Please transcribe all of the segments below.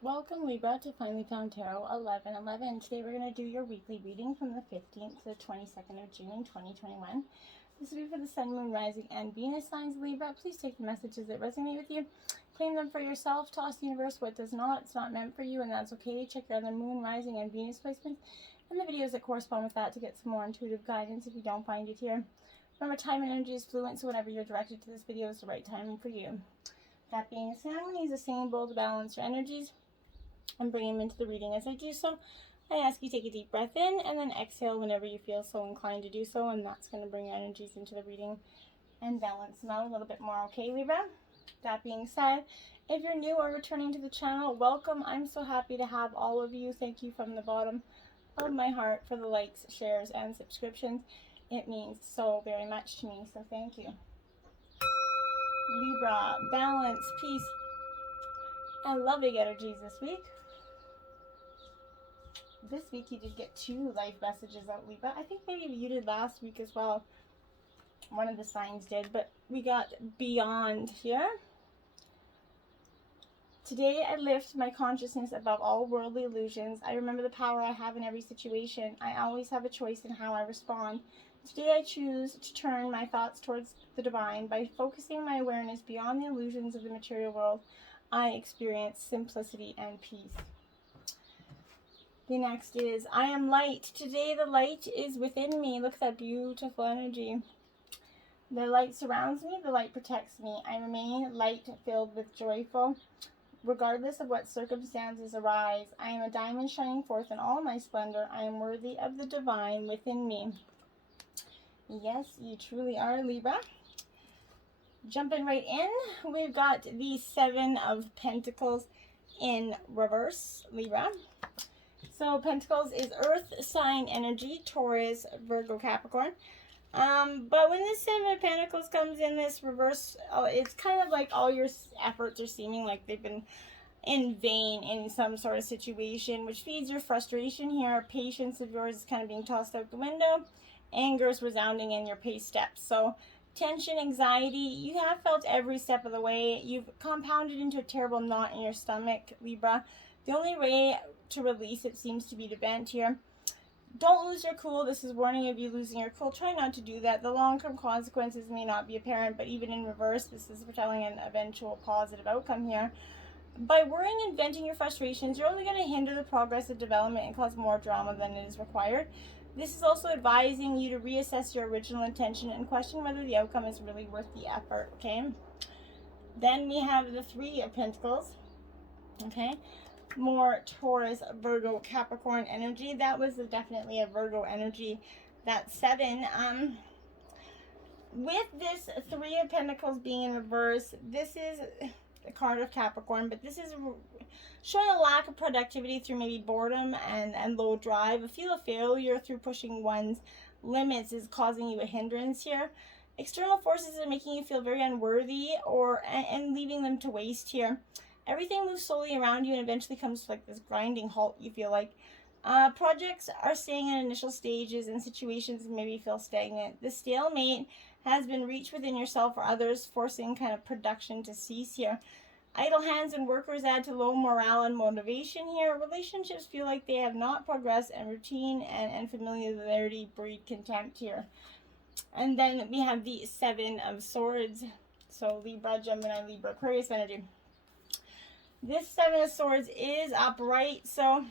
Welcome Libra to Finally Found Tarot 1111. Today we're going to do your weekly reading from the 15th to the 22nd of June 2021. This will be for the Sun, Moon, Rising, and Venus signs. Libra, please take the messages that resonate with you. Claim them for yourself. Toss the universe what does not. It's not meant for you, and that's okay. Check your other Moon, Rising, and Venus placements and the videos that correspond with that to get some more intuitive guidance if you don't find it here. Remember, time and energy is fluent, so whenever you're directed to this video is the right timing for you. That being said, I'm going to use a singing bowl to balance your energies and bring them into the reading. As I do so, I ask you take a deep breath in and then exhale whenever you feel so inclined to do so, and that's going to bring your energies into the reading and balance them out a little bit more. Okay, Libra? That being said, if you're new or returning to the channel, welcome. I'm so happy to have all of you. Thank you from the bottom of my heart for the likes, shares, and subscriptions. It means so very much to me, so thank you. Libra, balance, peace, and loving energies this week. This week you did get 2 life messages out, Libra. I think maybe you did last week as well. One of the signs did, but we got beyond here. Today I lift my consciousness above all worldly illusions. I remember the power I have in every situation. I always have a choice in how I respond. Today I choose to turn my thoughts towards the divine. By focusing my awareness beyond the illusions of the material world, I experience simplicity and peace. The next is, I am light. Today the light is within me. Look at that beautiful energy. The light surrounds me. The light protects me. I remain light filled with joyful. Regardless of what circumstances arise, I am a diamond shining forth in all my splendor. I am worthy of the divine within me. Yes, you truly are, Libra. Jumping right in, we've got the 7 of Pentacles in reverse, Libra. So Pentacles is earth sign energy, Taurus, Virgo, Capricorn. But when this 7 of Pentacles comes in this reverse, it's kind of like all your efforts are seeming like they've been in vain in some sort of situation, which feeds your frustration here. Patience of yours is kind of being tossed out the window. Anger is resounding in your pace steps. So tension, anxiety, you have felt every step of the way. You've compounded into a terrible knot in your stomach, Libra. The only way to release it seems to be to vent here. Don't lose your cool. This is warning of you losing your cool. Try not to do that. The long-term consequences may not be apparent, but even in reverse, this is foretelling an eventual positive outcome here. By worrying and venting your frustrations, you're only going to hinder the progress of development and cause more drama than it is required. This is also advising you to reassess your original intention and question whether the outcome is really worth the effort, okay? Then we have the 3 of Pentacles, okay? More Taurus, Virgo, Capricorn energy. That was definitely a Virgo energy. That 7. With this 3 of Pentacles being in reverse, this is the card of Capricorn, but this is showing a lack of productivity through maybe boredom and low drive. A feel of failure through pushing one's limits is causing you a hindrance here. External forces are making you feel very unworthy and leaving them to waste here. Everything moves slowly around you and eventually comes to like this grinding halt, you feel like. Projects are staying in initial stages and situations maybe feel stagnant. The stalemate has been reached within yourself or others, forcing kind of production to cease here. Idle hands and workers add to low morale and motivation here. Relationships feel like they have not progressed, and routine and familiarity breed contempt here. And then we have the 7 of Swords. So Libra, Gemini, Libra, Aquarius energy. This 7 of Swords is upright, so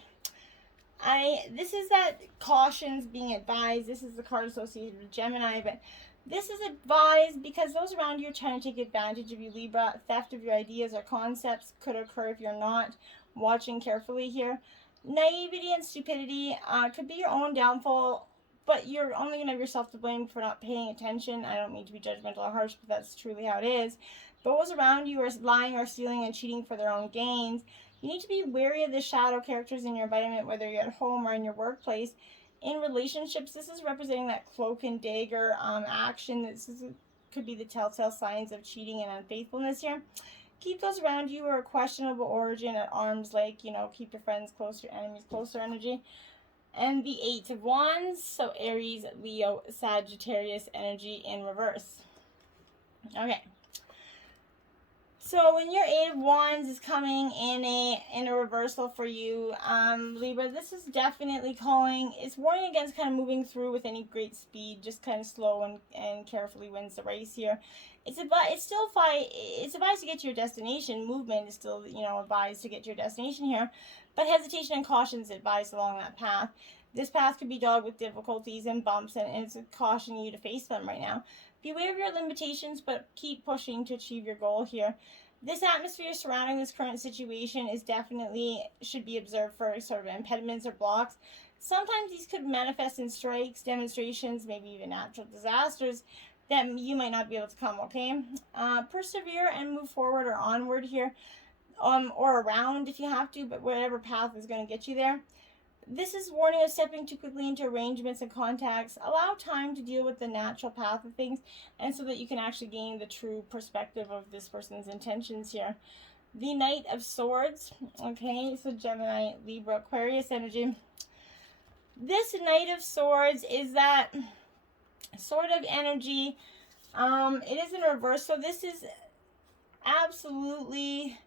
this is that cautions being advised. This is the card associated with Gemini, but this is advised because those around you are trying to take advantage of you, Libra. Theft of your ideas or concepts could occur if you're not watching carefully here. Naivety and stupidity could be your own downfall, but you're only going to have yourself to blame for not paying attention. I don't mean to be judgmental or harsh, but that's truly how it is. Those around you are lying or stealing and cheating for their own gains. You need to be wary of the shadow characters in your environment, whether you're at home or in your workplace. In relationships, this is representing that cloak and dagger action. Could be the telltale signs of cheating and unfaithfulness here. Keep those around you who are questionable origin at arm's length. You know, keep your friends closer, enemies closer energy. And the 8 of Wands, so Aries, Leo, Sagittarius energy in reverse. Okay. So when your Eight of Wands is coming in a reversal for you, Libra, this is definitely calling, it's warning against kind of moving through with any great speed, just kind of slow and carefully wins the race here. It's advised to get to your destination. Movement is still, advised to get to your destination here, but hesitation and caution is advised along that path. This path could be dogged with difficulties and bumps, and it's cautioning you to face them right now. Be aware of your limitations, but keep pushing to achieve your goal here. This atmosphere surrounding this current situation should be observed for sort of impediments or blocks. Sometimes these could manifest in strikes, demonstrations, maybe even natural disasters that you might not be able to come, okay? Persevere and move forward or onward here, or around if you have to, but whatever path is going to get you there. This is warning of stepping too quickly into arrangements and contacts. Allow time to deal with the natural path of things, and so that you can actually gain the true perspective of this person's intentions here. The Knight of Swords, okay, so Gemini, Libra, Aquarius energy. This Knight of Swords is that sort of energy. It is in reverse, so this is absolutely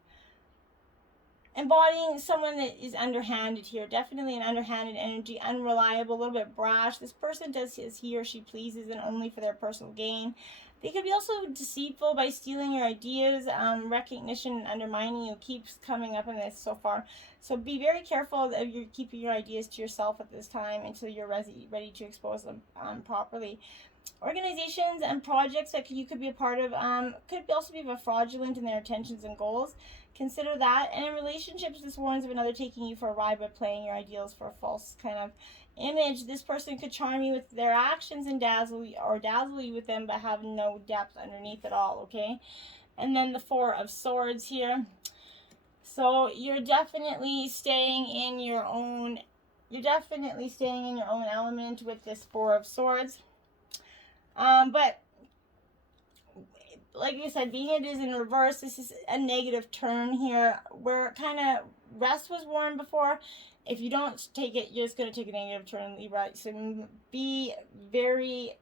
embodying someone that is underhanded here. Definitely an underhanded energy, unreliable, a little bit brash. This person does as he or she pleases and only for their personal gain. They could be also deceitful by stealing your ideas. Recognition and undermining you keeps coming up in this so far. So be very careful that you're keeping your ideas to yourself at this time until you're ready to expose them properly. Organizations and projects that you could be a part of could also be fraudulent in their intentions and goals. Consider that. And in relationships, this warns of another taking you for a ride by playing your ideals for a false kind of image. This person could charm you with their actions and dazzle you with them, but have no depth underneath it all, okay? And then the Four of Swords here. So you're definitely staying in your own element with this Four of Swords. But like I said, being it is in reverse, this is a negative turn here, where kind of rest was warned before. If you don't take it, you're just going to take a negative turn, Libra. So be very,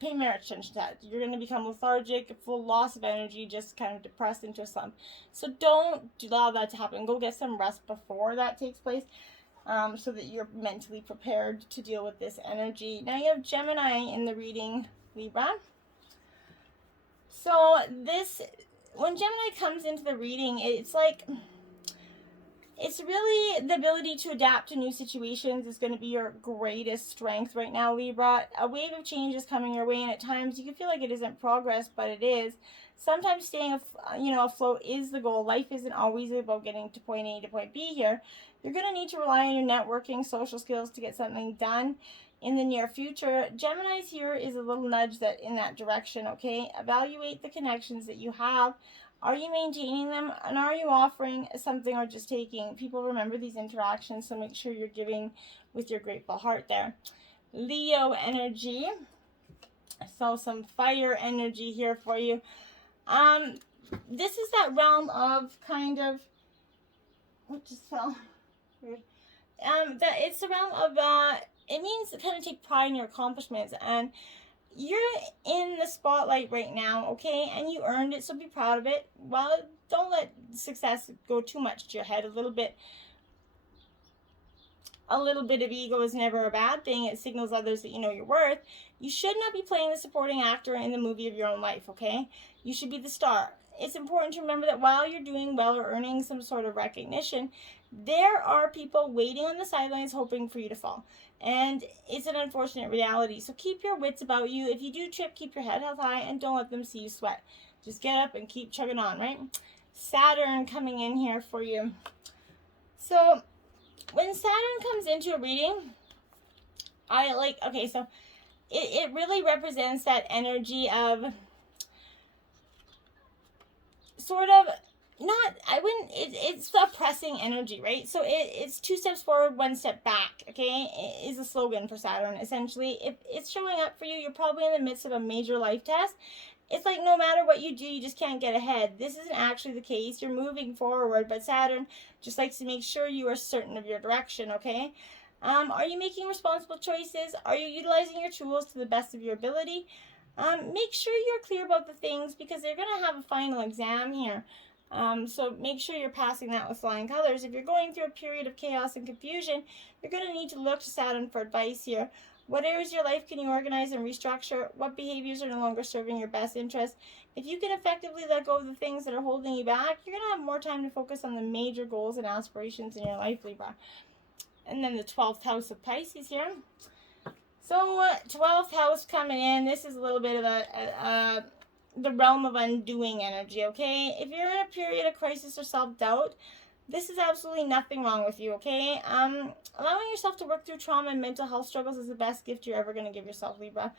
pay more attention to that. You're going to become lethargic, full loss of energy, just kind of depressed into a slump. So don't allow that to happen. Go get some rest before that takes place, so that you're mentally prepared to deal with this energy. Now you have Gemini in the reading, Libra. So when Gemini comes into the reading, it's really the ability to adapt to new situations is going to be your greatest strength right now, Libra. A wave of change is coming your way, and at times you can feel like it isn't progress, but it is. Sometimes staying afloat is the goal. Life isn't always about getting to point A to point B here. You're going to need to rely on your networking, social skills to get something done in the near future. Gemini's here is a little nudge in that direction, okay? Evaluate the connections that you have. Are you maintaining them, and are you offering something or just taking? People remember these interactions, so make sure you're giving with your grateful heart there. Leo energy. So some fire energy here for you. This is that realm of kind of, what just fell? Weird. That it's the realm of it means to kind of take pride in your accomplishments, and you're in the spotlight right now, okay? And you earned it, so be proud of it. Well, don't let success go too much to your head. A little bit of ego is never a bad thing. It signals others that you know your worth. You should not be playing the supporting actor in the movie of your own life, okay? You should be the star. It's important to remember that while you're doing well or earning some sort of recognition, there are people waiting on the sidelines hoping for you to fall. And it's an unfortunate reality. So keep your wits about you. If you do trip, keep your head held high and don't let them see you sweat. Just get up and keep chugging on, right? Saturn coming in here for you. So when Saturn comes into a reading, so it really represents that energy of sort of, it's the pressing energy, right? So it's 2 steps forward, 1 step back, okay? It is a slogan for Saturn, essentially. If it's showing up for you, you're probably in the midst of a major life test. It's like no matter what you do, you just can't get ahead. This isn't actually the case. You're moving forward, but Saturn just likes to make sure you are certain of your direction, okay? Are you making responsible choices? Are you utilizing your tools to the best of your ability? Make sure you're clear about the things, because they're going to have a final exam here. So make sure you're passing that with flying colors. If you're going through a period of chaos and confusion, you're going to need to look to Saturn for advice here. What areas of your life can you organize and restructure? What behaviors are no longer serving your best interest? If you can effectively let go of the things that are holding you back, you're going to have more time to focus on the major goals and aspirations in your life, Libra. And then the 12th house of Pisces here. So 12th house coming in, this is a little bit of the realm of undoing energy, okay? If you're in a period of crisis or self-doubt, this is absolutely nothing wrong with you, okay? Allowing yourself to work through trauma and mental health struggles is the best gift you're ever going to give yourself, Libra.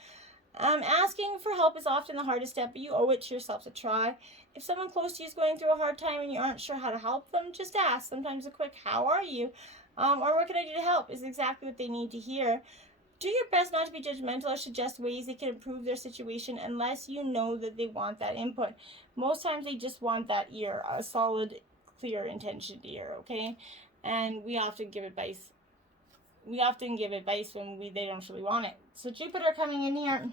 Asking for help is often the hardest step, but you owe it to yourself to try. If someone close to you is going through a hard time and you aren't sure how to help them, just ask. Sometimes a quick, how are you? Or what can I do to help is exactly what they need to hear. Do your best not to be judgmental or suggest ways they can improve their situation unless you know that they want that input. Most times they just want that ear, a solid, clear intentioned ear, okay? And we often give advice. We often give advice when they don't really want it. So Jupiter coming in here.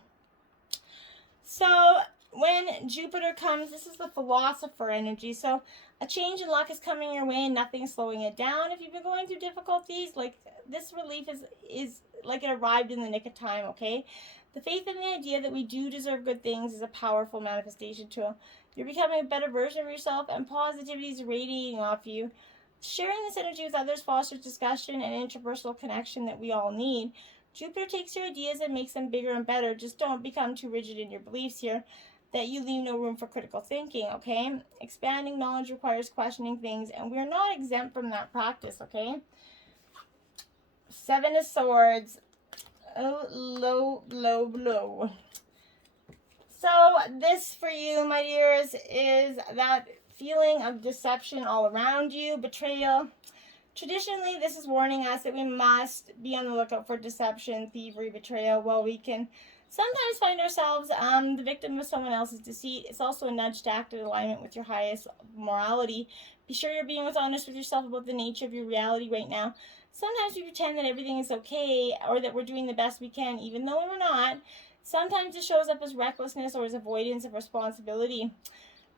So when Jupiter comes, this is the philosopher energy. So a change in luck is coming your way and nothing's slowing it down. If you've been going through difficulties, like this relief is like it arrived in the nick of time, okay? The faith in the idea that we do deserve good things is a powerful manifestation tool. You're becoming a better version of yourself, and positivity is radiating off you. Sharing this energy with others fosters discussion and interpersonal connection that we all need. Jupiter takes your ideas and makes them bigger and better. Just don't become too rigid in your beliefs here, that you leave no room for critical thinking, okay? Expanding knowledge requires questioning things, and we're not exempt from that practice, okay? Seven of Swords. Oh, low, low, low. So this for you, my dears, is that feeling of deception all around you, betrayal. Traditionally, this is warning us that we must be on the lookout for deception, thievery, betrayal. While we can sometimes find ourselves the victim of someone else's deceit, it's also a nudge to act in alignment with your highest morality. Be sure you're being honest with yourself about the nature of your reality right now. Sometimes we pretend that everything is okay or that we're doing the best we can, even though we're not. Sometimes it shows up as recklessness or as avoidance of responsibility.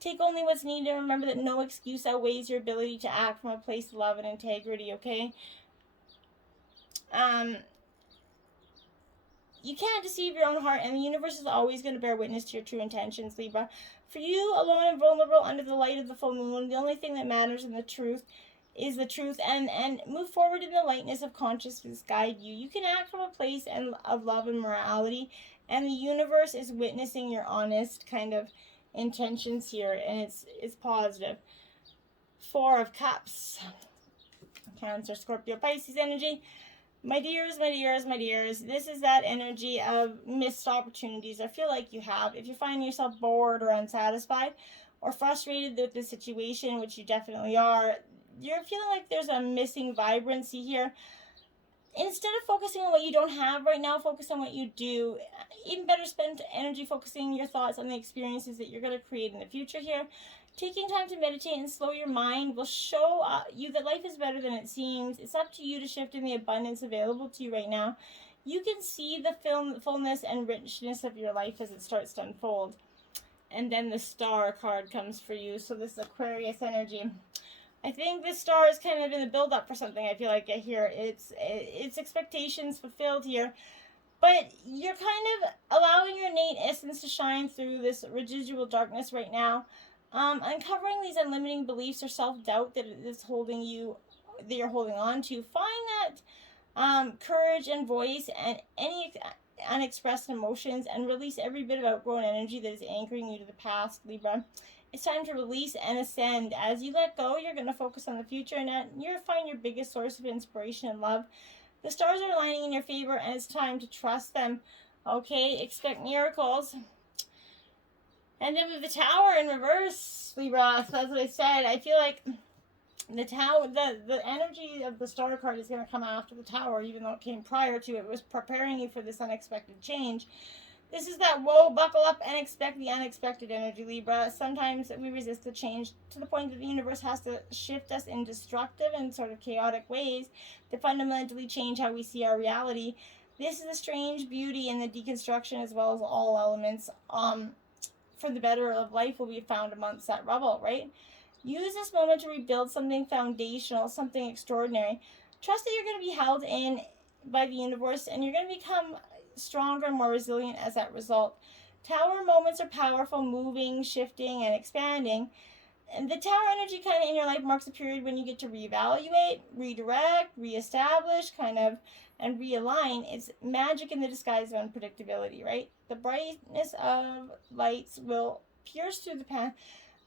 Take only what's needed and remember that no excuse outweighs your ability to act from a place of love and integrity, okay? You can't deceive your own heart, and the universe is always going to bear witness to your true intentions, Libra. For you, alone and vulnerable under the light of the full moon, the only thing that matters in the truth is the truth, and move forward in the lightness of consciousness guide you. You can act from a place of love and morality, and the universe is witnessing your honest kind of intentions here, and it's positive. Four of Cups. Cancer, Scorpio, Pisces energy. My dears, my dears, my dears, this is that energy of missed opportunities. I feel like you have. If you're finding yourself bored or unsatisfied or frustrated with the situation, which you definitely are, you're feeling like there's a missing vibrancy here. Instead of focusing on what you don't have right now, focus on what you do. Even better, spend energy focusing your thoughts on the experiences that you're going to create in the future here. Taking time to meditate and slow your mind will show you that life is better than it seems. It's up to you to shift in the abundance available to you right now. You can see the fullness and richness of your life as it starts to unfold. And then the Star card comes for you. So this is Aquarius energy. I think this star is kind of in the build-up for something. I feel like here it's expectations fulfilled here, but you're kind of allowing your innate essence to shine through this residual darkness right now, uncovering these unlimiting beliefs or self-doubt that is holding you, that you're holding on to. Find that courage and voice and any unexpressed emotions, and release every bit of outgrown energy that is anchoring you to the past, Libra. It's time to release and ascend. As you let go, you're going to focus on the future, and you'll find your biggest source of inspiration and love. The stars are aligning in your favor, and it's time to trust them. Okay, expect miracles. And then with the Tower in reverse, Libra, so that's what I said. I feel like the Tower, the energy of the Star card is going to come after the Tower, even though it came prior to it. It was preparing you for this unexpected change. This is that, whoa, buckle up and expect the unexpected energy, Libra. Sometimes we resist the change to the point that the universe has to shift us in destructive and sort of chaotic ways to fundamentally change how we see our reality. This is the strange beauty in the deconstruction, as well as all elements for the better of life will be found amongst that rubble, right? Use this moment to rebuild something foundational, something extraordinary. Trust that you're going to be held in by the universe, and you're going to become stronger and more resilient as that result. Tower moments are powerful, moving, shifting, and expanding. And the tower energy kind of in your life marks a period when you get to reevaluate, redirect, reestablish, and realign. It's magic in the disguise of unpredictability, right? The brightness of lights will pierce through the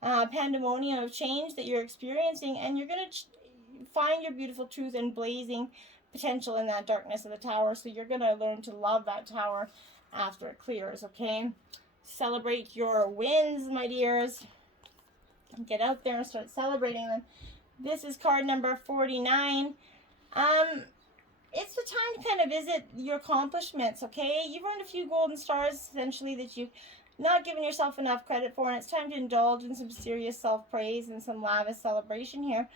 pandemonium of change that you're experiencing, and you're going to find your beautiful truth and blazing potential in that darkness of the tower. So you're going to learn to love that tower after it clears, okay? Celebrate your wins, my dears. Get out there and start celebrating them. This is card number 49. It's the time to kind of visit your accomplishments, okay? You've earned a few golden stars, essentially, that you've not given yourself enough credit for, and it's time to indulge in some serious self-praise and some lavish celebration here.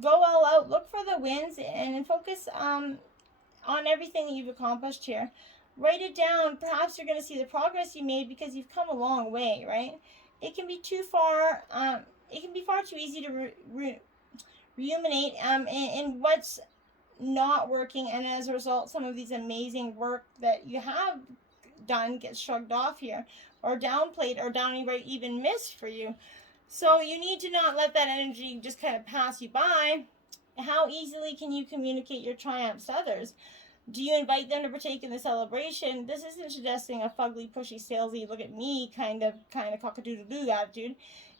Go all out, look for the wins, and focus on everything that you've accomplished here. Write it down. Perhaps you're going to see the progress you made because you've come a long way, right? It can be far too easy to ruminate in what's not working, and as a result, some of these amazing work that you have done gets shrugged off here, or downplayed, or downright even missed for you. So you need to not let that energy just kind of pass you by. How easily can you communicate your triumphs to others? Do you invite them to partake in the celebration? This isn't suggesting a fugly, pushy, salesy, look at me kind of cock-a-doodle-doo attitude.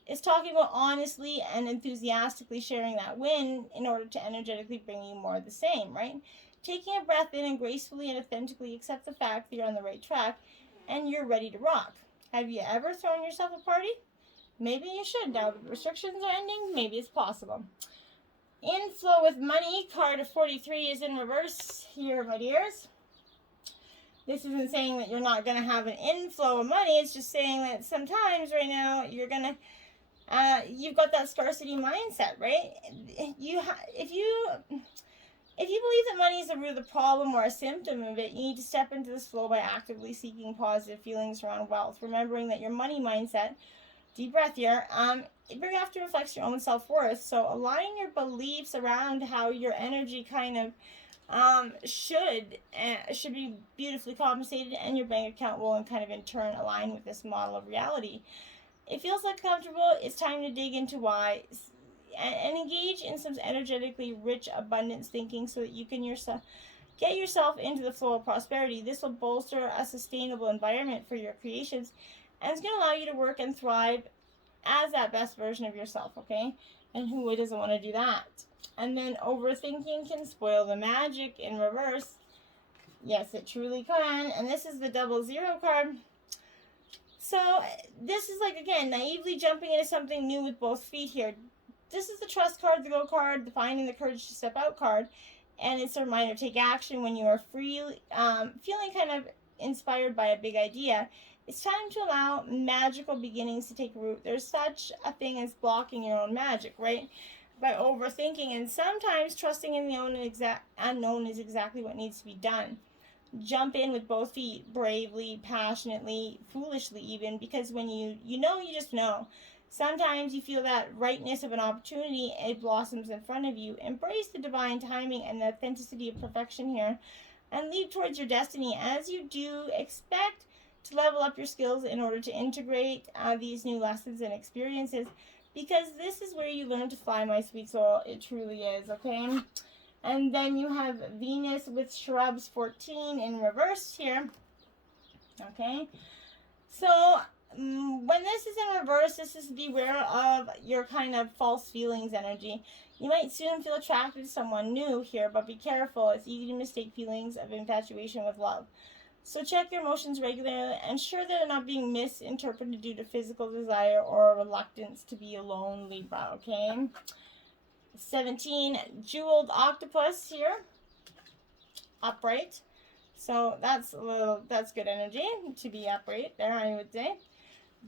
It's talking about honestly and enthusiastically sharing that win in order to energetically bring you more of the same, right? Taking a breath in and gracefully and authentically accept the fact that you're on the right track and you're ready to rock. Have you ever thrown yourself a party? Maybe you should. Now that the restrictions are ending, maybe it's possible. Inflow with money, card of 43 is in reverse here, my dears. This isn't saying that you're not going to have an inflow of money. It's just saying that sometimes right now you're going to you've got that scarcity mindset, right? If you believe that money is the root of the problem or a symptom of it, you need to step into this flow by actively seeking positive feelings around wealth, remembering that your money mindset, deep breath here, it very often reflects your own self-worth. So align your beliefs around how your energy kind of should be beautifully compensated, and your bank account will kind of in turn align with this model of reality. It feels like comfortable. It's time to dig into why and engage in some energetically rich abundance thinking so that you can get yourself into the flow of prosperity. This will bolster a sustainable environment for your creations, and it's going to allow you to work and thrive as that best version of yourself, okay? And who doesn't want to do that? And then overthinking can spoil the magic in reverse. Yes, it truly can. And this is the 00 card. So this is like, again, naively jumping into something new with both feet here. This is the trust card, the go card, the finding the courage to step out card. And it's a reminder to take action when you are feeling kind of inspired by a big idea. It's time to allow magical beginnings to take root. There's such a thing as blocking your own magic, right? By overthinking, and sometimes trusting in the unknown is exactly what needs to be done. Jump in with both feet, bravely, passionately, foolishly even, because when you just know. Sometimes you feel that rightness of an opportunity, it blossoms in front of you. Embrace the divine timing and the authenticity of perfection here, and leap towards your destiny. As you do, expect to level up your skills in order to integrate these new lessons and experiences, because this is where you learn to fly, my sweet soul. It truly is, okay? And then you have Venus with shrubs 14 in reverse here. Okay. So when this is in reverse, this is beware of your kind of false feelings energy. You might soon feel attracted to someone new here, but be careful. It's easy to mistake feelings of infatuation with love. So check your emotions regularly and ensure they're not being misinterpreted due to physical desire or reluctance to be alone, Libra, okay? 17, jeweled octopus here, upright. So that's good energy to be upright there, I would say.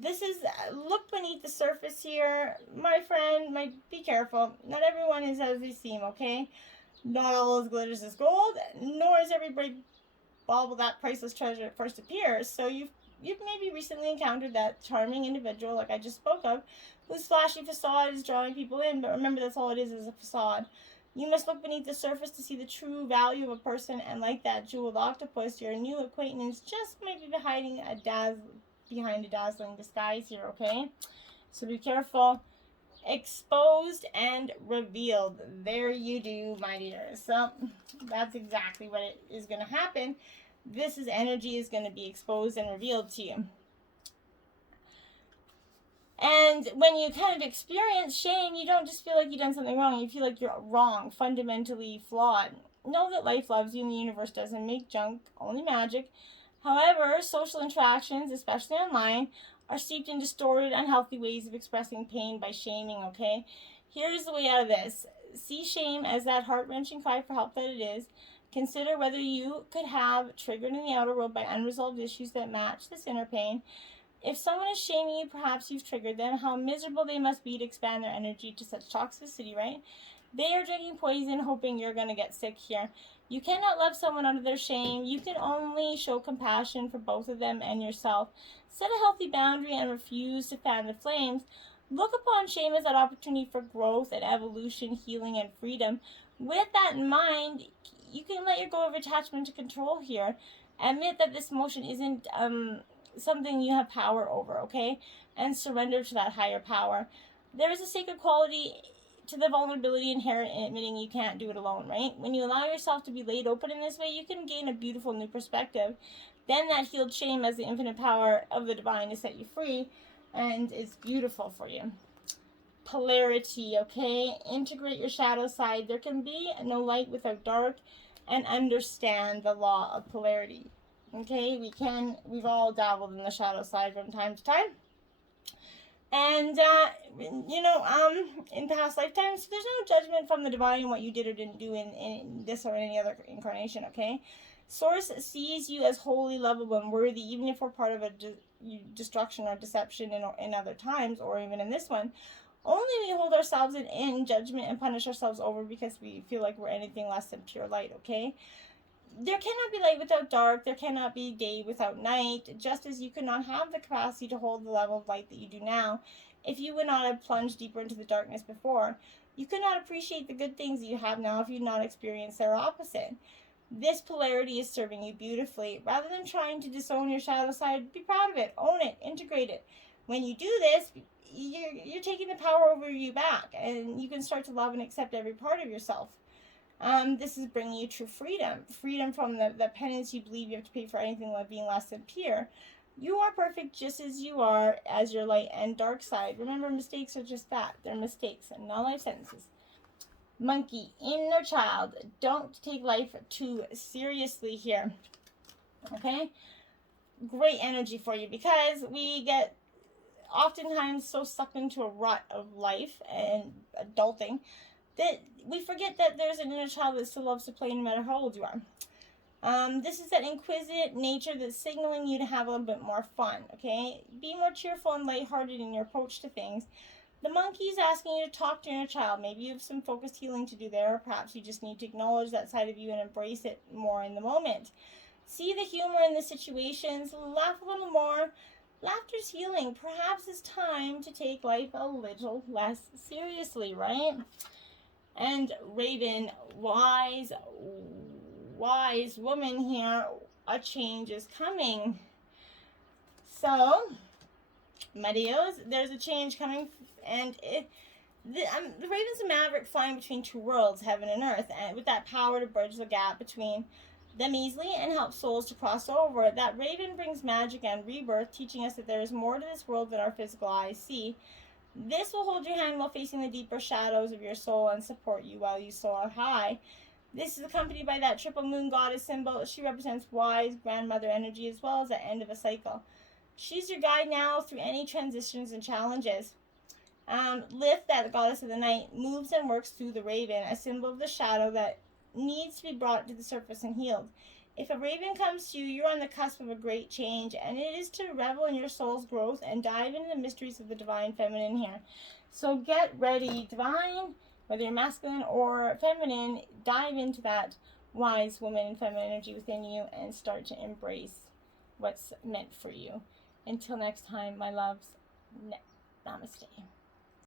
This is, look beneath the surface here, my friend. Be careful. Not everyone is as they seem, okay? Not all as glitters as gold, nor is every bright bauble that priceless treasure at first appears. So you've maybe recently encountered that charming individual, like I just spoke of, whose flashy facade is drawing people in, but remember that's all it is a facade. You must look beneath the surface to see the true value of a person, and like that jeweled octopus, your new acquaintance just might be hiding behind a dazzling disguise here, okay? So be careful. Exposed and revealed. There you do, my dears. So that's exactly what it is going to happen. This energy is going to be exposed and revealed to you. And when you kind of experience shame, you don't just feel like you've done something wrong. You feel like you're wrong, fundamentally flawed. Know that life loves you and the universe doesn't make junk, only magic. However, social interactions, especially online, are steeped in distorted, unhealthy ways of expressing pain by shaming, okay? Here's the way out of this. See shame as that heart-wrenching cry for help that it is. Consider whether you could have triggered in the outer world by unresolved issues that match this inner pain. If someone is shaming you, perhaps you've triggered them. How miserable they must be to expand their energy to such toxicity, right? They are drinking poison, hoping you're going to get sick here. You cannot love someone under their shame. You can only show compassion for both of them and yourself. Set a healthy boundary and refuse to fan the flames. Look upon shame as that opportunity for growth and evolution, healing, and freedom. With that in mind, you can let go of attachment to control here. Admit that this emotion isn't something you have power over, okay? And surrender to that higher power. There is a sacred quality to the vulnerability inherent in admitting you can't do it alone, right? When you allow yourself to be laid open in this way, you can gain a beautiful new perspective. Then that healed shame has the infinite power of the divine to set you free, and it's beautiful for you. Polarity, okay? Integrate your shadow side. There can be no light without dark, and understand the law of polarity. Okay, we've all dabbled in the shadow side from time to time. And, in past lifetimes, there's no judgment from the divine in what you did or didn't do in this or any other incarnation, okay? Source sees you as wholly lovable and worthy, even if we're part of a destruction or deception in other times, or even in this one. Only we hold ourselves in judgment and punish ourselves over because we feel like we're anything less than pure light, okay? There cannot be light without dark. There cannot be day without night, just as you could not have the capacity to hold the level of light that you do now if you would not have plunged deeper into the darkness before. You could not appreciate the good things that you have now if you had not experienced their opposite. This polarity is serving you beautifully. Rather than trying to disown your shadow side, be proud of it, own it, integrate it. When you do this, you're taking the power over you back, and you can start to love and accept every part of yourself. This is bringing you true freedom. Freedom from the penance you believe you have to pay for anything like being less than pure. You are perfect just as you are, as your light and dark side. Remember, mistakes are just that. They're mistakes and not life sentences. Monkey, inner child. Don't take life too seriously here. Okay? Great energy for you, because we get oftentimes so sucked into a rut of life and adulting that we forget that there's an inner child that still loves to play no matter how old you are. This is that inquisitive nature that's signaling you to have a little bit more fun, okay? Be more cheerful and lighthearted in your approach to things. The monkey is asking you to talk to your inner child. Maybe you have some focused healing to do there, or perhaps you just need to acknowledge that side of you and embrace it more in the moment. See the humor in the situations, laugh a little more. Laughter's healing. Perhaps it's time to take life a little less seriously, right? And Raven, wise woman here, a change is coming. So, my dears, there's a change coming, and the Raven's a maverick flying between two worlds, heaven and earth, and with that power to bridge the gap between them easily and help souls to cross over. That Raven brings magic and rebirth, teaching us that there is more to this world than our physical eyes see. This will hold your hand while facing the deeper shadows of your soul and support you while you soar high. This is accompanied by that triple moon goddess symbol. She represents wise grandmother energy as well as the end of a cycle. She's your guide now through any transitions and challenges. Lift, that goddess of the night, moves and works through the Raven, a symbol of the shadow that needs to be brought to the surface and healed. If a Raven comes to you, you're on the cusp of a great change, and it is to revel in your soul's growth and dive into the mysteries of the divine feminine here. So get ready, divine, whether you're masculine or feminine, dive into that wise woman and feminine energy within you and start to embrace what's meant for you. Until next time, my loves, namaste.